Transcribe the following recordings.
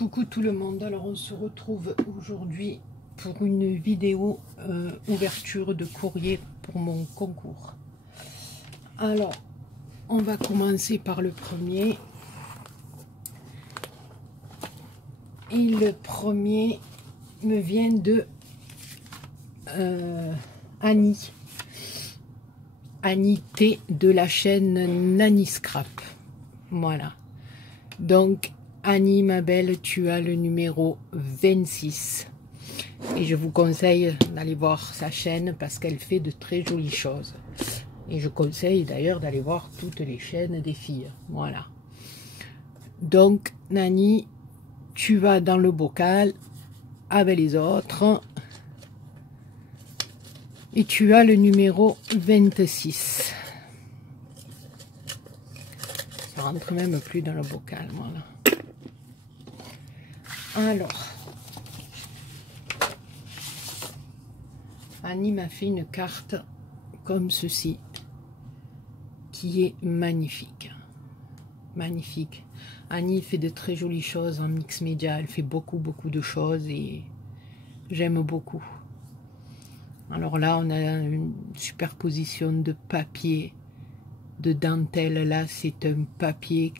Coucou tout le monde, alors on se retrouve aujourd'hui pour une vidéo ouverture de courrier pour mon concours. Alors, on va commencer par le premier. Et le premier me vient de Annie. Annie T de la chaîne Nanny Scrap. Voilà. Donc, Annie, ma belle, tu as le numéro 26. Et je vous conseille d'aller voir sa chaîne parce qu'elle fait de très jolies choses. Et je conseille d'ailleurs d'aller voir toutes les chaînes des filles. Voilà. Donc, Nani, tu vas dans le bocal avec les autres. Et tu as le numéro 26. Ça rentre même plus dans le bocal, voilà. Alors, Annie m'a fait une carte comme ceci, qui est magnifique. Magnifique. Annie fait de très jolies choses en mix média. Elle fait beaucoup de choses et j'aime beaucoup. Alors là, on a une superposition de papier, de dentelle. Là, c'est un papier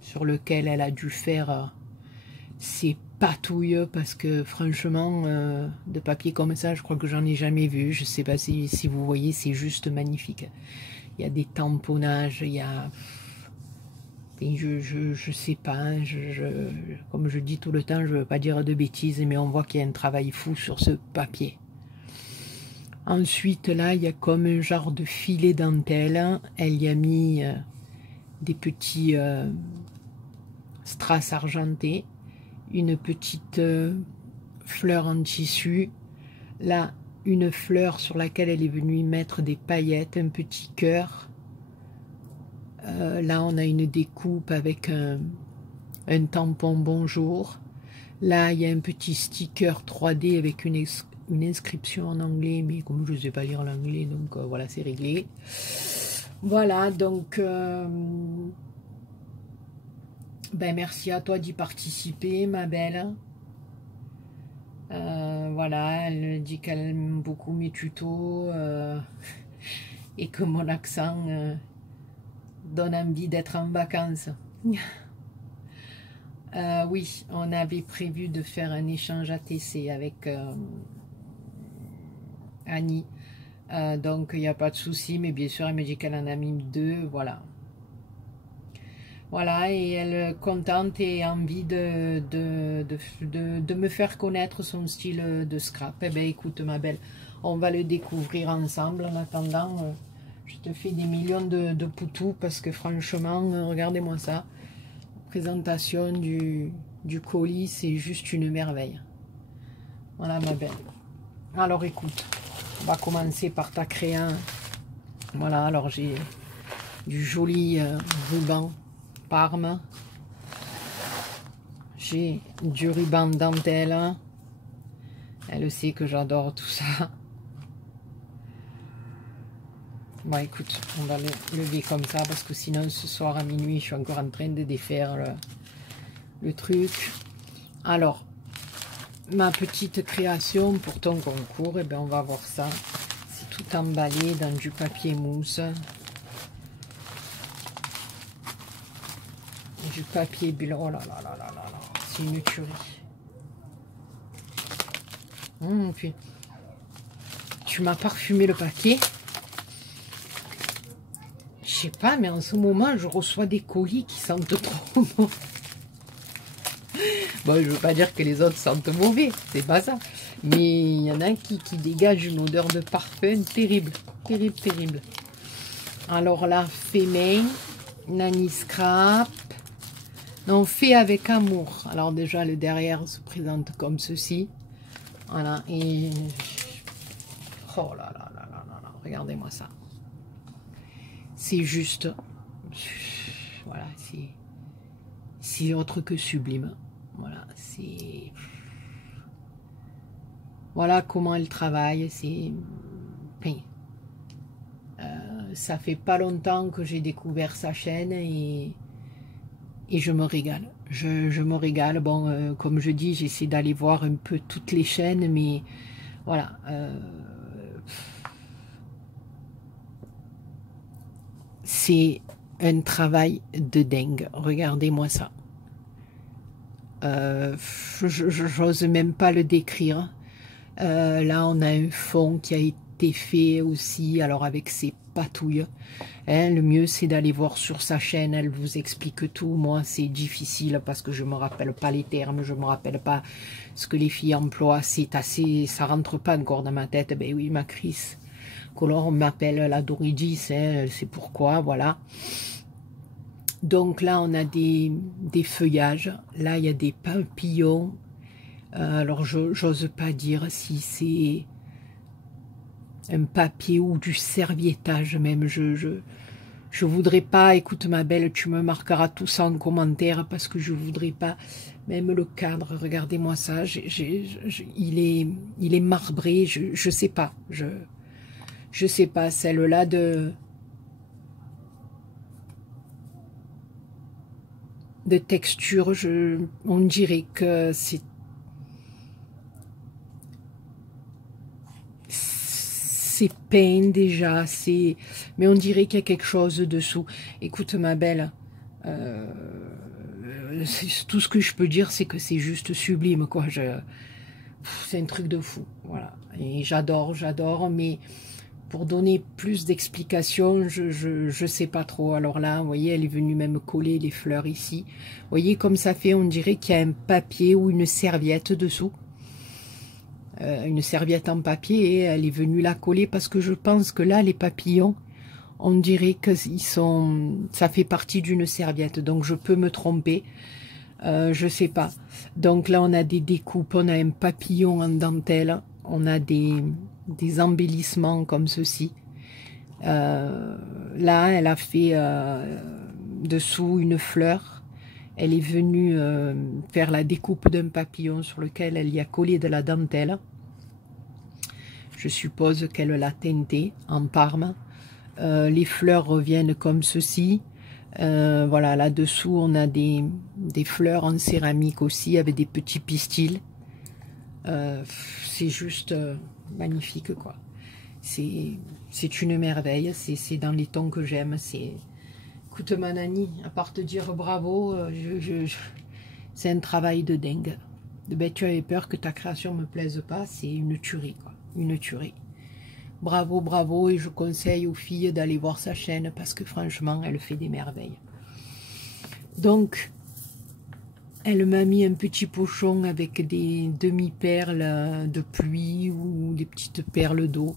sur lequel elle a dû faire ses patouilles parce que franchement, de papier comme ça, je crois que j'en ai jamais vu. Je sais pas si vous voyez, c'est juste magnifique. Il y a des tamponnages, il y a... Et je sais pas, hein, comme je dis tout le temps, je veux pas dire de bêtises, mais on voit qu'il y a un travail fou sur ce papier. Ensuite, là, il y a comme un genre de filet dentelle. Elle y a mis des petits strass argentés, une petite fleur en tissu. Là, une fleur sur laquelle elle est venue mettre des paillettes, un petit cœur. Là, on a une découpe avec un tampon bonjour. Là, il y a un petit sticker 3D avec une inscription en anglais, mais comme je ne sais pas lire l'anglais, donc voilà, c'est réglé. Voilà, donc ben, merci à toi d'y participer, ma belle. Voilà, elle dit qu'elle aime beaucoup mes tutos et que mon accent donne envie d'être en vacances. Oui, on avait prévu de faire un échange ATC avec Annie. Donc, il n'y a pas de souci, mais bien sûr, elle me dit qu'elle en a mis 2, voilà. Voilà, et elle est contente et envie de me faire connaître son style de scrap. Eh bien, écoute, ma belle, on va le découvrir ensemble. En attendant, je te fais des millions de poutous parce que franchement, regardez-moi ça. Présentation du colis, c'est juste une merveille. Voilà, ma belle. Alors, écoute, on va commencer par ta créa. Voilà, alors j'ai du joli ruban Parme. J'ai du ruban dentelle. Elle sait que j'adore tout ça. Bon, écoute, on va le lever comme ça parce que sinon ce soir à minuit, je suis encore en train de défaire le truc. Alors, ma petite création pour ton concours, et bien on va voir ça. C'est tout emballé dans du papier mousse. Du papier bulle. Oh là là là là là là. C'est une tuerie. Puis, tu m'as parfumé le paquet. Je sais pas, mais en ce moment, je reçois des colis qui sentent trop bon. Bon, je veux pas dire que les autres sentent mauvais, c'est pas ça. Mais il y en a qui dégagent une odeur de parfum terrible. Terrible, terrible. Alors là, fait main, Nanny Scrap. Non, fait avec amour. Alors déjà, le derrière se présente comme ceci. Voilà, et... Oh là là là là là là, regardez-moi ça. C'est juste... Voilà, c'est autre que sublime. Voilà, c'est... Voilà comment elle travaille, c'est... ça fait pas longtemps que j'ai découvert sa chaîne et et je me régale. Je me régale. Bon, comme je dis, j'essaie d'aller voir un peu toutes les chaînes, mais voilà. C'est un travail de dingue. Regardez-moi ça. J'ose même pas le décrire. Là, on a un fond qui a été fait aussi, alors avec ses patouilles. Hein, le mieux, c'est d'aller voir sur sa chaîne, elle vous explique tout. Moi, c'est difficile parce que je me rappelle pas les termes, je me rappelle pas ce que les filles emploient. C'est assez, ça rentre pas encore dans ma tête. Ben oui, ma Chris Color, on m'appelle la Doridis, hein, c'est pourquoi, voilà. Donc là, on a des feuillages. Là, il y a des papillons. Alors, j'ose pas dire si c'est un papier ou du serviettage même. Je voudrais pas, écoute ma belle, tu me marqueras tout ça en commentaire parce que je voudrais pas, même le cadre, regardez-moi ça, il est marbré, je sais pas, je sais pas, celle-là de texture, on dirait que c'est peint déjà, mais on dirait qu'il y a quelque chose dessous. Écoute ma belle, tout ce que je peux dire, c'est que c'est juste sublime, quoi. C'est un truc de fou, voilà. Et j'adore, mais pour donner plus d'explications, je sais pas trop. Alors là, vous voyez, elle est venue même coller les fleurs ici. Vous voyez comme ça fait, on dirait qu'il y a un papier ou une serviette dessous. Une serviette en papier et elle est venue la coller parce que je pense que là, les papillons, on dirait que ça fait partie d'une serviette. Donc, je peux me tromper. Je sais pas. Donc là, on a des découpes, on a un papillon en dentelle, on a des embellissements comme ceci. Là, elle a fait dessous une fleur. Elle est venue faire la découpe d'un papillon sur lequel elle y a collé de la dentelle. Je suppose qu'elle l'a teinté en parme. Les fleurs reviennent comme ceci. Voilà, là-dessous, on a des fleurs en céramique aussi, avec des petits pistils. C'est juste magnifique, quoi. C'est une merveille, c'est dans les tons que j'aime. Écoute, ma Nani, à part te dire bravo, c'est un travail de dingue. Ben, tu avais peur que ta création me plaise pas, c'est une tuerie, quoi. Une tuerie. Bravo, bravo, et je conseille aux filles d'aller voir sa chaîne parce que franchement, elle fait des merveilles. Donc, elle m'a mis un petit pochon avec des demi-perles de pluie ou des petites perles d'eau.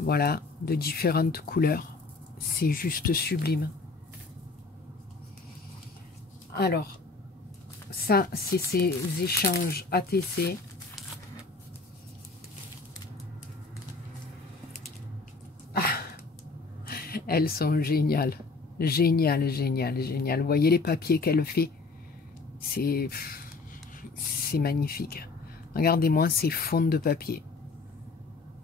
Voilà, de différentes couleurs. C'est juste sublime. Alors, ça, c'est ces échanges ATC. Elles sont géniales. Géniales, géniales, géniales. Vous voyez les papiers qu'elle fait? C'est magnifique. Regardez-moi ces fonds de papier.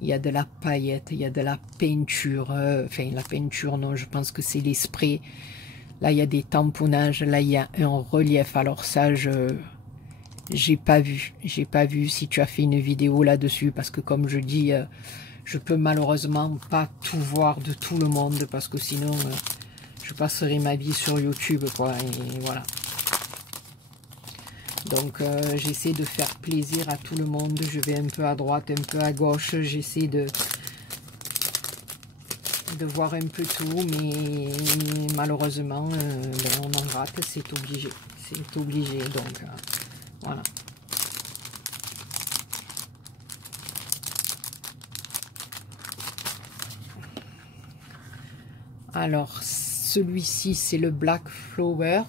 Il y a de la paillette, il y a de la peinture. Enfin, la peinture, non, je pense que c'est les sprays. Là, il y a des tamponnages. Là, il y a un relief. Alors ça, j'ai pas vu. J'ai pas vu si tu as fait une vidéo là-dessus. Parce que comme je dis... je peux malheureusement pas tout voir de tout le monde parce que sinon je passerai ma vie sur YouTube, quoi. Et voilà. Donc j'essaie de faire plaisir à tout le monde. Je vais un peu à droite, un peu à gauche. J'essaie de voir un peu tout, mais malheureusement on en rate. C'est obligé. C'est obligé. Donc voilà. Alors, celui-ci, c'est le Black Flower.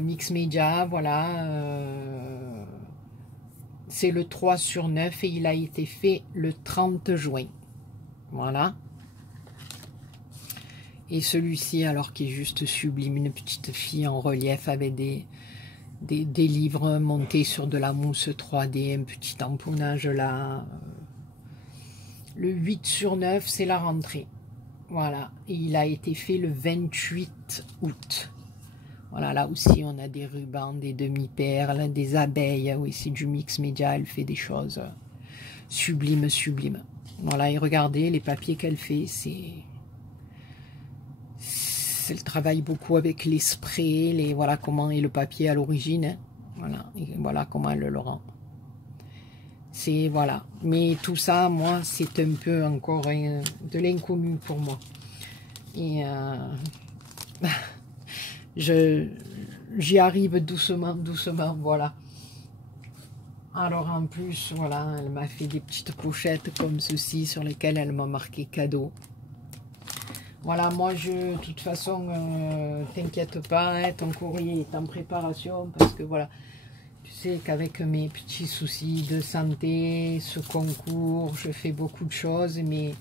Mix Media, voilà. C'est le 3/9 et il a été fait le 30 juin. Voilà. Et celui-ci, alors, qui est juste sublime, une petite fille en relief avec des livres montés sur de la mousse 3D, un petit tamponnage là. Le 8/9, c'est la rentrée. Voilà, et il a été fait le 28 août. Voilà, là aussi, on a des rubans, des demi-perles, des abeilles. Oui, c'est du mix média. Elle fait des choses sublimes, sublimes. Voilà, et regardez les papiers qu'elle fait. Elle travaille beaucoup avec les sprays. Voilà comment est le papier à l'origine. Hein. Voilà, et voilà comment elle le rend. C'est, voilà. Mais tout ça, moi, c'est un peu encore de l'inconnu pour moi. Et... j'y arrive doucement, doucement, voilà. Alors en plus, voilà, elle m'a fait des petites pochettes comme ceci sur lesquelles elle m'a marqué cadeau. Voilà, moi, de toute façon, t'inquiète pas, hein, ton courrier est en préparation parce que voilà, tu sais qu'avec mes petits soucis de santé, ce concours, je fais beaucoup de choses, mais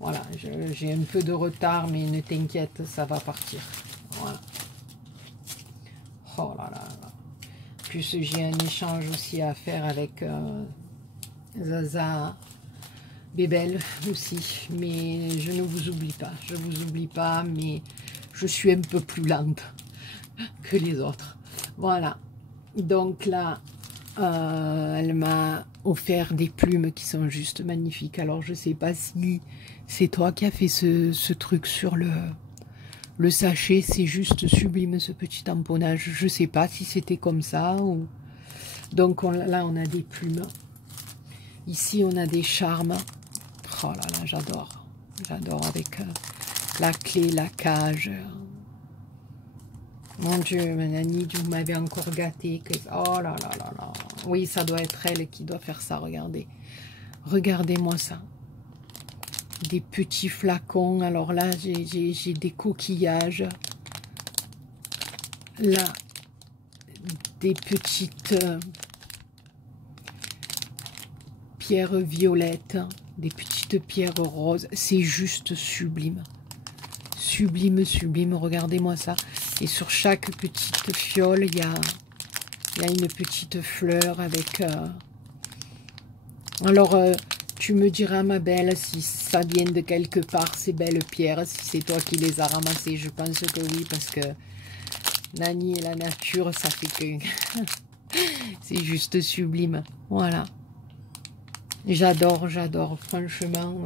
voilà, j'ai un peu de retard, mais ne t'inquiète, ça va partir. Voilà. Oh là là là. Plus j'ai un échange aussi à faire avec Zaza Bébel aussi. Mais je ne vous oublie pas. Je vous oublie pas, mais je suis un peu plus lente que les autres. Voilà. Donc là, elle m'a offert des plumes qui sont juste magnifiques. Alors je sais pas si c'est toi qui as fait ce truc sur le sachet, c'est juste sublime ce petit tamponnage. Je sais pas si c'était comme ça. Ou... Donc là, on a des plumes. Ici, on a des charmes. Oh là là, j'adore. J'adore avec la clé, la cage. Mon Dieu, Nanny, vous m'avez encore gâté. Oh là là là là. Oui, ça doit être elle qui doit faire ça, regardez. Regardez-moi ça. Des petits flacons. Alors là, j'ai des coquillages. Là, des petites pierres violettes, des petites pierres roses. C'est juste sublime. Sublime, sublime. Regardez-moi ça. Et sur chaque petite fiole, il y a une petite fleur avec... Alors... tu me diras, ma belle, si ça vient de quelque part, ces belles pierres, si c'est toi qui les as ramassées. Je pense que oui, parce que Nanny et la nature, ça fait que... c'est juste sublime. Voilà. J'adore, j'adore. Franchement,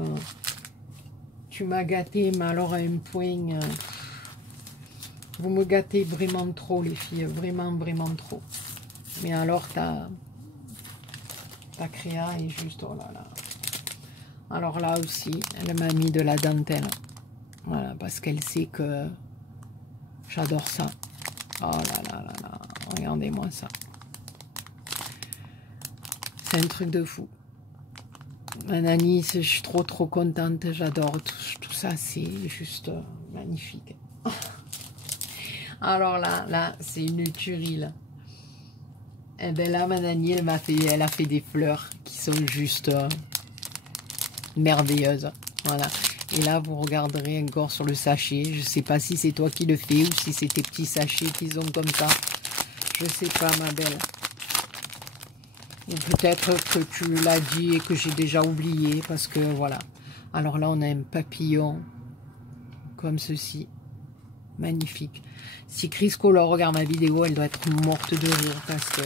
tu m'as gâté, mais alors à un point... vous me gâtez vraiment trop, les filles. Vraiment, vraiment trop. Mais alors, ta créa est juste... oh là là. Alors là aussi, elle m'a mis de la dentelle. Voilà, parce qu'elle sait que j'adore ça. Oh là là là là, regardez-moi ça. C'est un truc de fou. Nanny, je suis trop trop contente, j'adore tout ça, c'est juste magnifique. Alors là, c'est une tuerie là. Et bien là, ma Nanny, elle a fait des fleurs qui sont juste... merveilleuse, voilà. Et là, vous regarderez encore sur le sachet. Je sais pas si c'est toi qui le fais ou si c'est tes petits sachets qu'ils ont comme ça. Je sais pas, ma belle. Ou peut-être que tu l'as dit et que j'ai déjà oublié, parce que voilà. Alors là, on a un papillon comme ceci. Magnifique. Si Chris Color regarde ma vidéo, elle doit être morte de rire parce que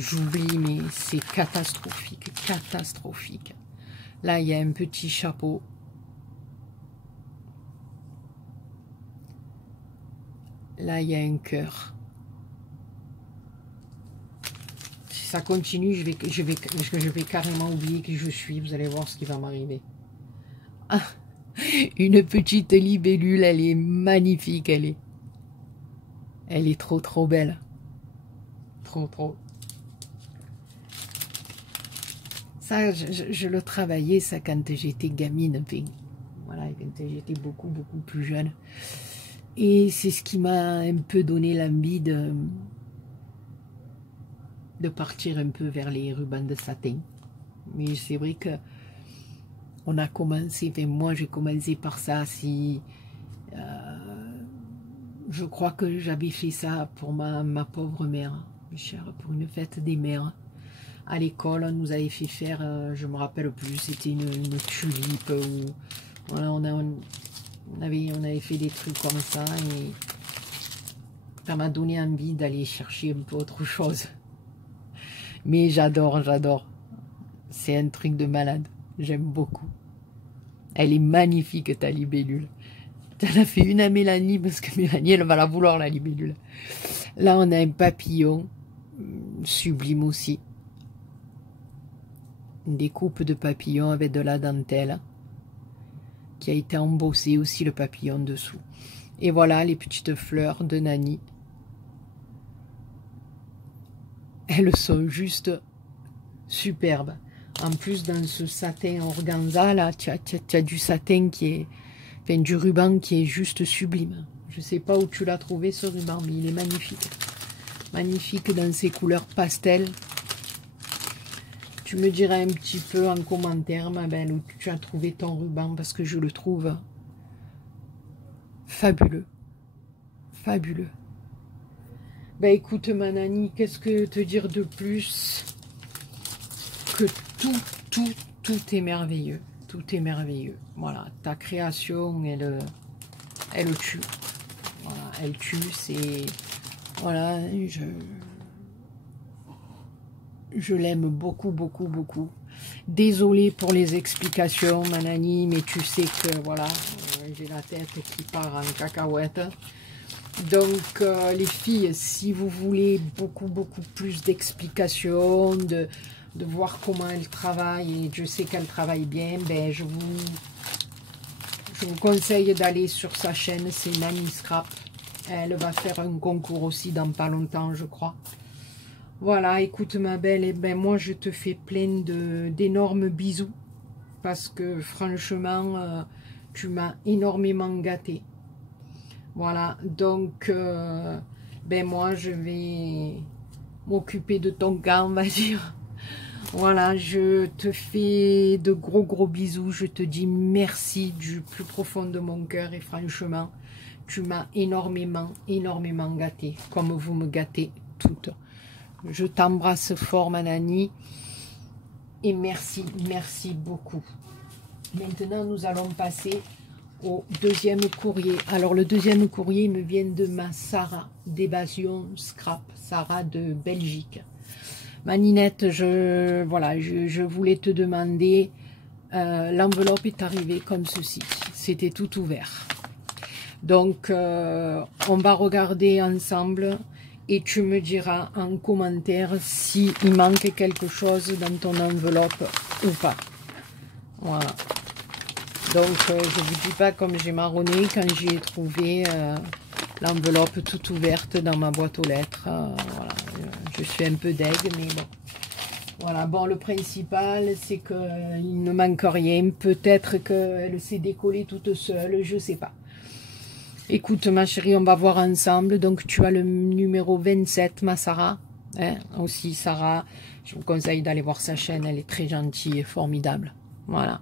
j'oublie, mais c'est catastrophique, catastrophique. Là, il y a un petit chapeau. Là, il y a un cœur. Si ça continue, je vais carrément oublier qui je suis. Vous allez voir ce qui va m'arriver. Ah, une petite libellule, elle est magnifique, elle est trop, trop belle. Trop, trop. Ça, je le travaillais, ça, quand j'étais gamine. Enfin, voilà, quand j'étais beaucoup, beaucoup plus jeune. Et c'est ce qui m'a un peu donné l'envie de partir un peu vers les rubans de satin. Mais c'est vrai que on a commencé, enfin moi j'ai commencé par ça. Si je crois que j'avais fait ça pour ma pauvre mère, chère, pour une fête des mères. À l'école, on nous avait fait faire, je me rappelle plus, c'était une tulipe ou Voilà, on avait fait des trucs comme ça et ça m'a donné envie d'aller chercher un peu autre chose. Mais j'adore, j'adore. C'est un truc de malade. J'aime beaucoup. Elle est magnifique, ta libellule. T'en as fait une à Mélanie, parce que Mélanie, elle va la vouloir, la libellule. Là, on a un papillon. Sublime aussi. Des coupes de papillons avec de la dentelle. Qui a été embossé aussi, le papillon dessous. Et voilà, les petites fleurs de Nani. Elles sont juste superbes. En plus, dans ce satin organza, là, tu as du satin qui est... Enfin, du ruban qui est juste sublime. Je ne sais pas où tu l'as trouvé, ce ruban, mais il est magnifique. Magnifique dans ses couleurs pastel. Tu me diras un petit peu en commentaire, ma belle, où tu as trouvé ton ruban, parce que je le trouve fabuleux. Fabuleux. Ben écoute, ma Nani, qu'est-ce que te dire de plus que tout est merveilleux. Tout est merveilleux. Voilà, ta création, elle tue. Voilà, elle tue, c'est... Voilà, je l'aime beaucoup, beaucoup, beaucoup. Désolée pour les explications, ma Nani, mais tu sais que, voilà, j'ai la tête qui part en cacahuète. Donc, les filles, si vous voulez beaucoup, beaucoup plus d'explications, de voir comment elle travaille, et je sais qu'elle travaille bien, ben je vous conseille d'aller sur sa chaîne, c'est Nani Scrap. Elle va faire un concours aussi dans pas longtemps, je crois. Voilà, écoute ma belle, et ben moi je te fais plein d'énormes bisous, parce que franchement, tu m'as énormément gâtée. Voilà, donc, ben moi je vais m'occuper de ton gars, on va dire. Voilà, je te fais de gros bisous. Je te dis merci du plus profond de mon cœur. Et franchement, tu m'as énormément gâté. Comme vous me gâtez toutes. Je t'embrasse fort, ma Nani. Et merci beaucoup. Maintenant, nous allons passer au deuxième courrier. Alors, le deuxième courrier me vient de ma Sarah d'Évasion Scrap. Sarah de Belgique. Ma Ninette, je voulais te demander, l'enveloppe est arrivée comme ceci, c'était tout ouvert. Donc, on va regarder ensemble et tu me diras en commentaire s'il manque quelque chose dans ton enveloppe ou pas. Voilà. Donc, je ne vous dis pas comme j'ai marronné quand j'ai trouvé l'enveloppe toute ouverte dans ma boîte aux lettres. Voilà. Je suis un peu deg, mais bon. Voilà, bon, le principal, c'est qu'il ne manque rien. Peut-être qu'elle s'est décollée toute seule, je sais pas. Écoute, ma chérie, on va voir ensemble. Donc, tu as le numéro 27, ma Sarah. Hein, aussi, Sarah, je vous conseille d'aller voir sa chaîne. Elle est très gentille et formidable. Voilà.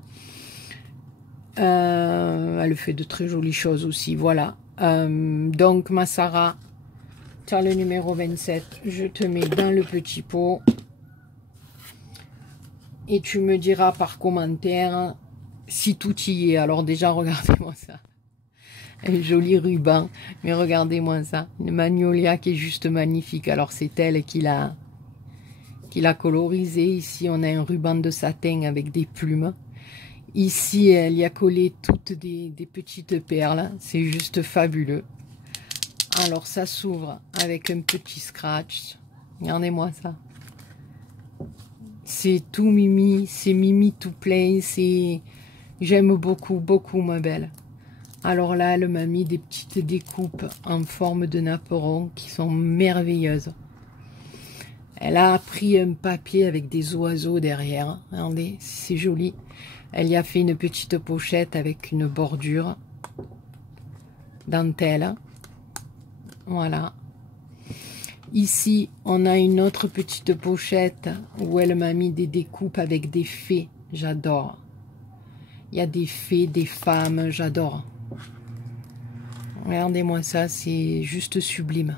Elle fait de très jolies choses aussi, voilà. Donc, ma Sarah, tu as le numéro 27, je te mets dans le petit pot. Et tu me diras par commentaire si tout y est. Alors déjà, regardez-moi ça. Un joli ruban. Mais regardez-moi ça. Une magnolia qui est juste magnifique. Alors, c'est elle qui l'a colorisé. Ici, on a un ruban de satin avec des plumes. Ici, elle y a collé toutes des petites perles. C'est juste fabuleux. Alors, ça s'ouvre avec un petit scratch. Regardez-moi ça. C'est tout mimi. C'est mimi tout plein. J'aime beaucoup, ma belle. Alors là, elle m'a mis des petites découpes en forme de napperon qui sont merveilleuses. Elle a pris un papier avec des oiseaux derrière. Regardez, c'est joli. Elle y a fait une petite pochette avec une bordure dentelle. Voilà. Ici, on a une autre petite pochette où elle m'a mis des découpes avec des fées. J'adore. Il y a des fées, des femmes. J'adore. Regardez-moi ça, c'est juste sublime.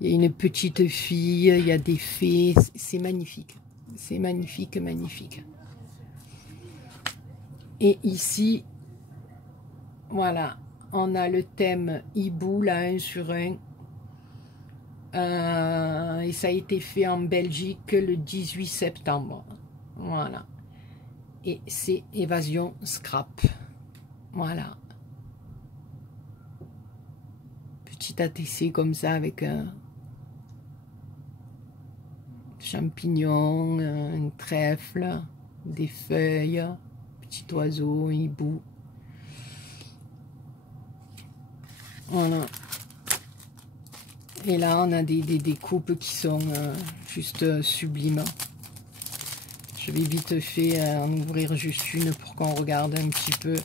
Il y a une petite fille, il y a des fées. C'est magnifique. C'est magnifique, magnifique. Et ici, Voilà, on a le thème hibou, la 1 sur 1. Et ça a été fait en Belgique le 18 septembre. Voilà. Et c'est Évasion Scrap. Voilà. Petit ATC comme ça avec un champignon, un trèfle, des feuilles, petit oiseau, un hibou. Voilà. Et là, on a des découpes qui sont juste sublimes. Je vais vite fait en ouvrir juste une pour qu'on regarde un petit peu.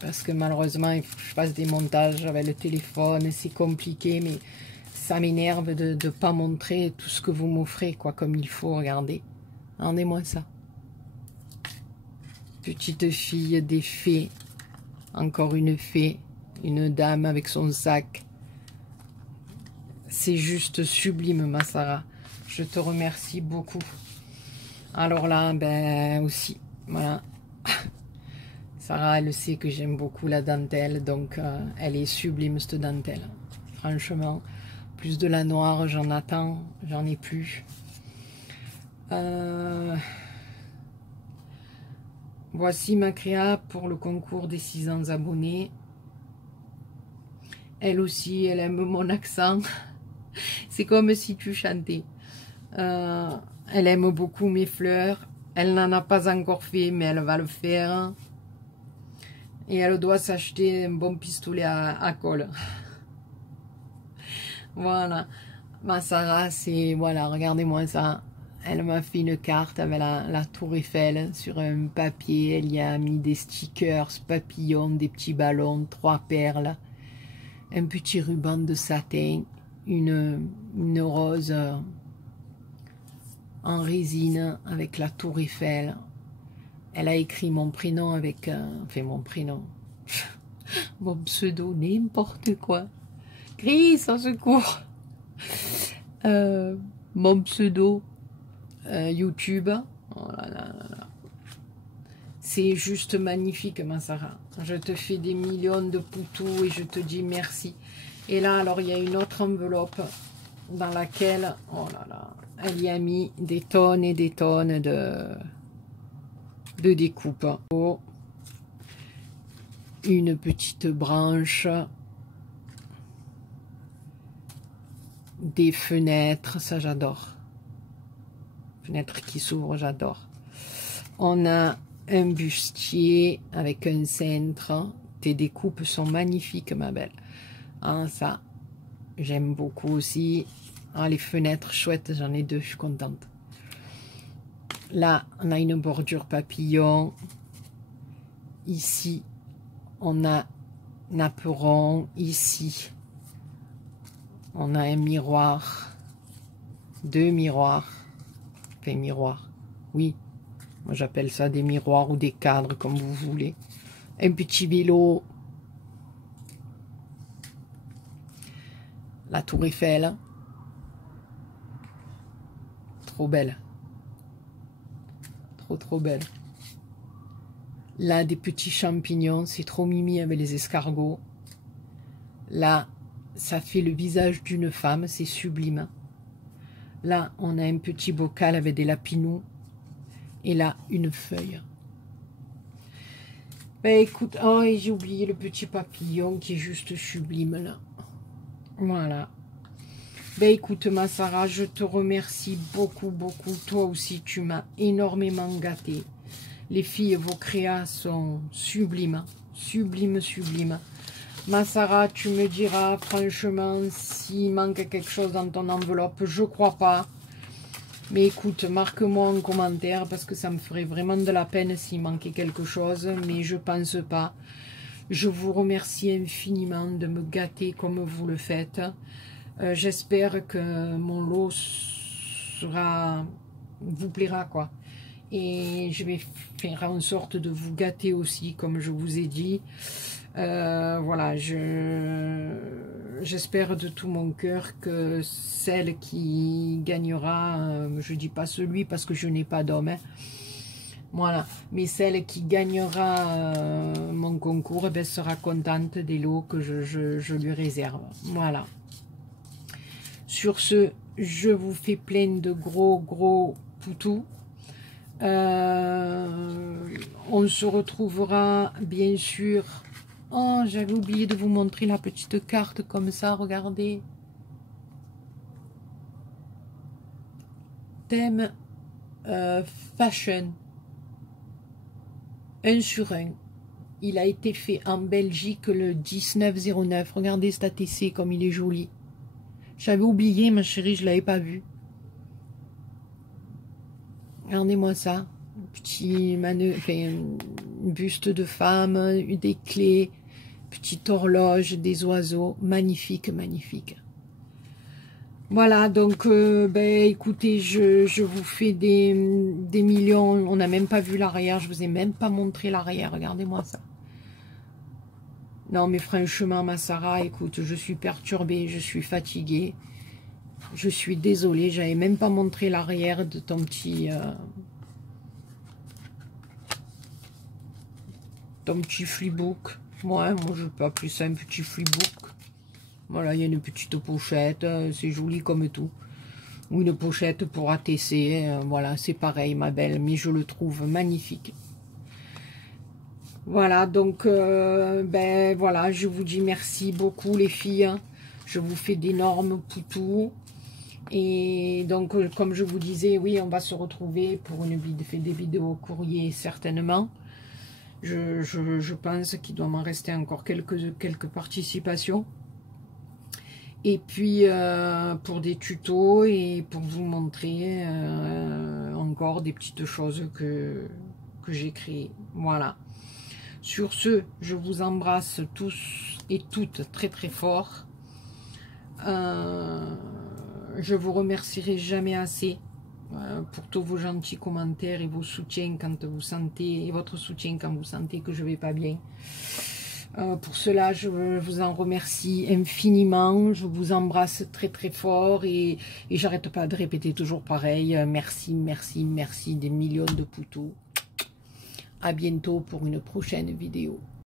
Parce que malheureusement, il faut que je fasse des montages avec le téléphone. C'est compliqué, mais ça m'énerve de ne pas montrer tout ce que vous m'offrez, quoi, comme il faut. Regardez. Regardez-moi ça. Petite fille des fées. Encore une fée. Une dame avec son sac. C'est juste sublime, ma Sarah. Je te remercie beaucoup. Alors là, ben aussi, voilà. Sarah, elle sait que j'aime beaucoup la dentelle, donc elle est sublime, cette dentelle. Franchement, plus de la noire, j'en attends, j'en ai plus. Voici ma créa pour le concours des 600 abonnés. Elle aussi, elle aime mon accent. C'est comme si tu chantais. Elle aime beaucoup mes fleurs. Elle n'en a pas encore fait, mais elle va le faire. Et elle doit s'acheter un bon pistolet à colle. Voilà. Ma Sarah, c'est... Voilà, regardez-moi ça. Elle m'a fait une carte avec la tour Eiffel sur un papier. Elle y a mis des stickers, papillons, des petits ballons, 3 perles, un petit ruban de satin, une rose en résine avec la tour Eiffel. Elle a écrit mon prénom avec... enfin, mon prénom. Mon pseudo, n'importe quoi. Chris, au secours. Mon pseudo, YouTube. Oh là là là là. C'est juste magnifique, ma Sarah. Je te fais des millions de poutous et je te dis merci. Et là, alors, il y a une autre enveloppe dans laquelle... Oh là là. Elle y a mis des tonnes et des tonnes de découpe. Oh. Une petite branche, des fenêtres, ça j'adore. Fenêtres qui s'ouvrent, j'adore. On a un bustier avec un cintre. Tes découpes sont magnifiques, ma belle. Ah, ça, j'aime beaucoup aussi. Ah, les fenêtres chouettes, j'en ai 2, je suis contente. Là, on a une bordure papillon. Ici, on a napperon. Ici, on a un miroir. 2 miroirs. Enfin, miroir. Oui, moi j'appelle ça des miroirs ou des cadres, comme vous voulez. Un petit vélo. La tour Eiffel. Trop belle. Trop belle. Là, des petits champignons. C'est trop mimi avec les escargots. Là, ça fait le visage d'une femme. C'est sublime. Là, on a un petit bocal avec des lapinous. Et là, une feuille. Ben écoute, oh, et j'ai oublié le petit papillon qui est juste sublime là. Voilà. Ben écoute, ma Sarah, je te remercie beaucoup. Toi aussi, tu m'as énormément gâtée. Les filles, vos créas sont sublimes. Sublimes. Ma Sarah, tu me diras franchement s'il manque quelque chose dans ton enveloppe. Je crois pas. Mais écoute, marque-moi en commentaire parce que ça me ferait vraiment de la peine s'il manquait quelque chose. Mais je pense pas. Je vous remercie infiniment de me gâter comme vous le faites. J'espère que mon lot vous plaira, quoi. Et je vais faire en sorte de vous gâter aussi, comme je vous ai dit. Voilà, j'espère de tout mon cœur que celle qui gagnera, je dis pas celui parce que je n'ai pas d'homme, hein, Voilà, mais celle qui gagnera mon concours, eh ben, sera contente des lots que je lui réserve. Voilà. Sur ce, je vous fais plein de gros poutous. On se retrouvera bien sûr. Oh, j'avais oublié de vous montrer la petite carte comme ça, regardez. Thème fashion. 1 sur 1. Il a été fait en Belgique le 19/09. Regardez cet ATC comme il est joli. J'avais oublié, ma chérie, je ne l'avais pas vu. Regardez-moi ça. Petit buste de femme, des clés, petite horloge, des oiseaux. Magnifique, magnifique. Voilà, donc, ben, écoutez, je vous fais des millions. On n'a même pas vu l'arrière. Je vous ai même pas montré l'arrière. Regardez-moi ça. Non, mais franchement, ma Sarah, écoute, je suis perturbée, je suis fatiguée. Je suis désolée, j'avais même pas montré l'arrière de ton petit... ton petit flipbook. Moi, je peux appeler ça un petit flipbook. Voilà, il y a une petite pochette, c'est joli comme tout. Ou une pochette pour ATC, voilà, c'est pareil, ma belle, mais je le trouve magnifique. Voilà, donc, ben voilà, je vous dis merci beaucoup les filles. Je vous fais d'énormes poutous. Et donc, comme je vous disais, oui, on va se retrouver pour des vidéos courrier certainement. Je pense qu'il doit m'en rester encore quelques participations. Et puis, pour des tutos et pour vous montrer encore des petites choses que j'ai créées. Voilà. Sur ce, je vous embrasse tous et toutes très très fort. Je vous remercierai jamais assez pour tous vos gentils commentaires et vos soutiens quand vous sentez, et votre soutien quand vous sentez que je vais pas bien. Pour cela, je vous en remercie infiniment. Je vous embrasse très très fort et j'arrête pas de répéter toujours pareil. Merci, merci, merci des millions de poutous. À bientôt pour une prochaine vidéo.